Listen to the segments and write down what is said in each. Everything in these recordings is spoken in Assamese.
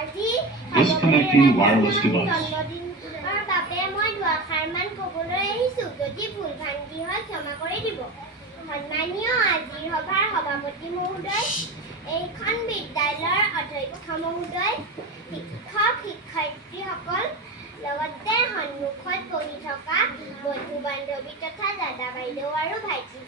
Disconnecting wireless device. জন্মদিনৰ বাবে মই দুআষাৰমান ক'বলৈ আহিছোঁ। যদি ভুল ভ্ৰান্তি হয় ক্ষমা কৰি দিব। সন্মানীয় আজিৰ সভাৰ সভাপতি মহোদয়, এইখন বিদ্যালয়ৰ অধ্যক্ষ মহোদয়, শিক্ষক শিক্ষয়িত্ৰীসকল, লগতে সন্মুখত বহি থকা বন্ধু বান্ধৱী তথা দাদা বাইদেউ আৰু ভাইটি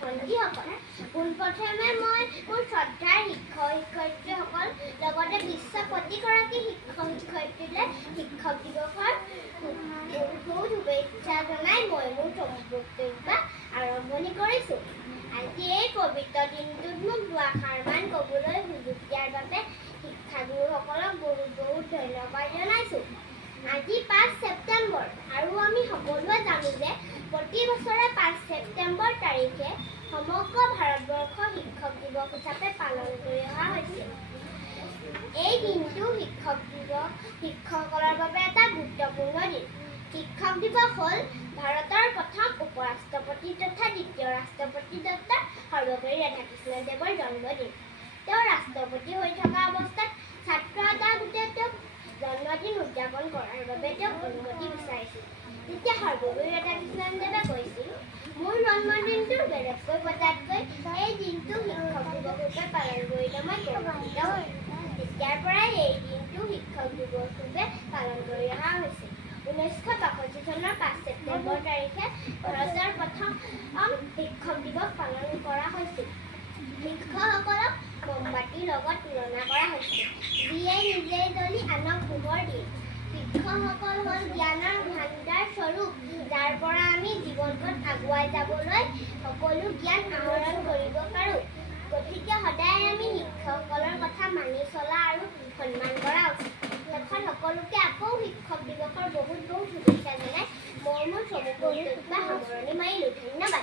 ভণ্টিসকল, পোনপ্ৰথমে মই মোৰ শ্ৰদ্ধাৰ শিক্ষক শিক্ষয়িত্ৰীসকল, লগতে বিশ্বৰ প্ৰতিগৰাকী শিক্ষক শিক্ষয়িত্ৰীলৈ শিক্ষক দিৱসৰ শুভেচ্ছা জনাই মই মোৰ বক্তব্য আৰম্ভণি কৰিছোঁ। আজি এই পবিত্ৰ দিনটোত মোক দুআষাৰমান ক'বলৈ সুযোগ দিয়াৰ বাবে শিক্ষাগুৰুসকলক বহুত বহুত ধন্যবাদ জনাইছোঁ। আজি 5 ছেপ্টেম্বৰ আৰু আমি সকলোৱে জানো যে প্ৰতি বছৰে 5 ছেপ্টেম্বৰ তাৰিখে সমগ্ৰ ভাৰতবৰ্ষ শিক্ষক দিৱস হিচাপে পালন কৰি অহা হৈছে। এই দিনটো শিক্ষকসকলৰ বাবে এটা গুৰুত্বপূৰ্ণ দিন। শিক্ষক দিৱস হ'ল ভাৰতৰ প্ৰথম উপৰাষ্ট্ৰপতি তথা দ্বিতীয় ৰাষ্ট্ৰপতি ডক্টৰ সৰ্বপল্লী ৰাধাকৃষ্ণদেৱৰ জন্মদিন। তেওঁ ৰাষ্ট্ৰপতি হৈ থকা অৱস্থাত ছাত্ৰ এটা গোটেই তেওঁক জন্মদিন উদযাপন কৰাৰ বাবে তেওঁক অনুমতি বিচাৰিছিল। তেতিয়া সৰ্বপল্লী ৰাধাকৃষ্ণদেৱে কৈছিল, মোৰ জন্মদিনটো বেলেগকৈ পতাতকৈ এই দিনটো শিক্ষক দিৱস ৰূপে পালন কৰিলে মই গৌৰৱান্বিত হ'ম। তেতিয়াৰ পৰাই এই দিনটো শিক্ষক দিৱস ৰূপে পালন কৰি অহা হৈছে। 1965 চনৰ 5 ছেপ্টেম্বৰ তাৰিখে ভাৰতৰ প্ৰথম শিক্ষক দিৱস পালন কৰা হৈছিল। শিক্ষকসকলক মমবাতিৰ লগত তুলনা কৰা হৈছে, যিয়ে নিজে জ্বলি আনক পোহৰ দিয়ে। শিক্ষকসকল হ'ল জ্ঞানৰ ভাণ্ডাৰ স্বৰূপ, যাৰ পৰা আমি জীৱনটোত আগুৱাই যাবলৈ সকলো জ্ঞান আহৰণ কৰিব পাৰোঁ। গতিকে সদায় আমি শিক্ষকসকলৰ কথা মানি চলা আৰু সন্মান কৰা উচিত। শেষত সকলোকে আকৌ শিক্ষক দিৱসৰ বহুত বহুত শুভেচ্ছা জনাই মই মোৰ চমু বক্তব্য সামৰণি মাৰিলোঁ। ধন্যবাদ।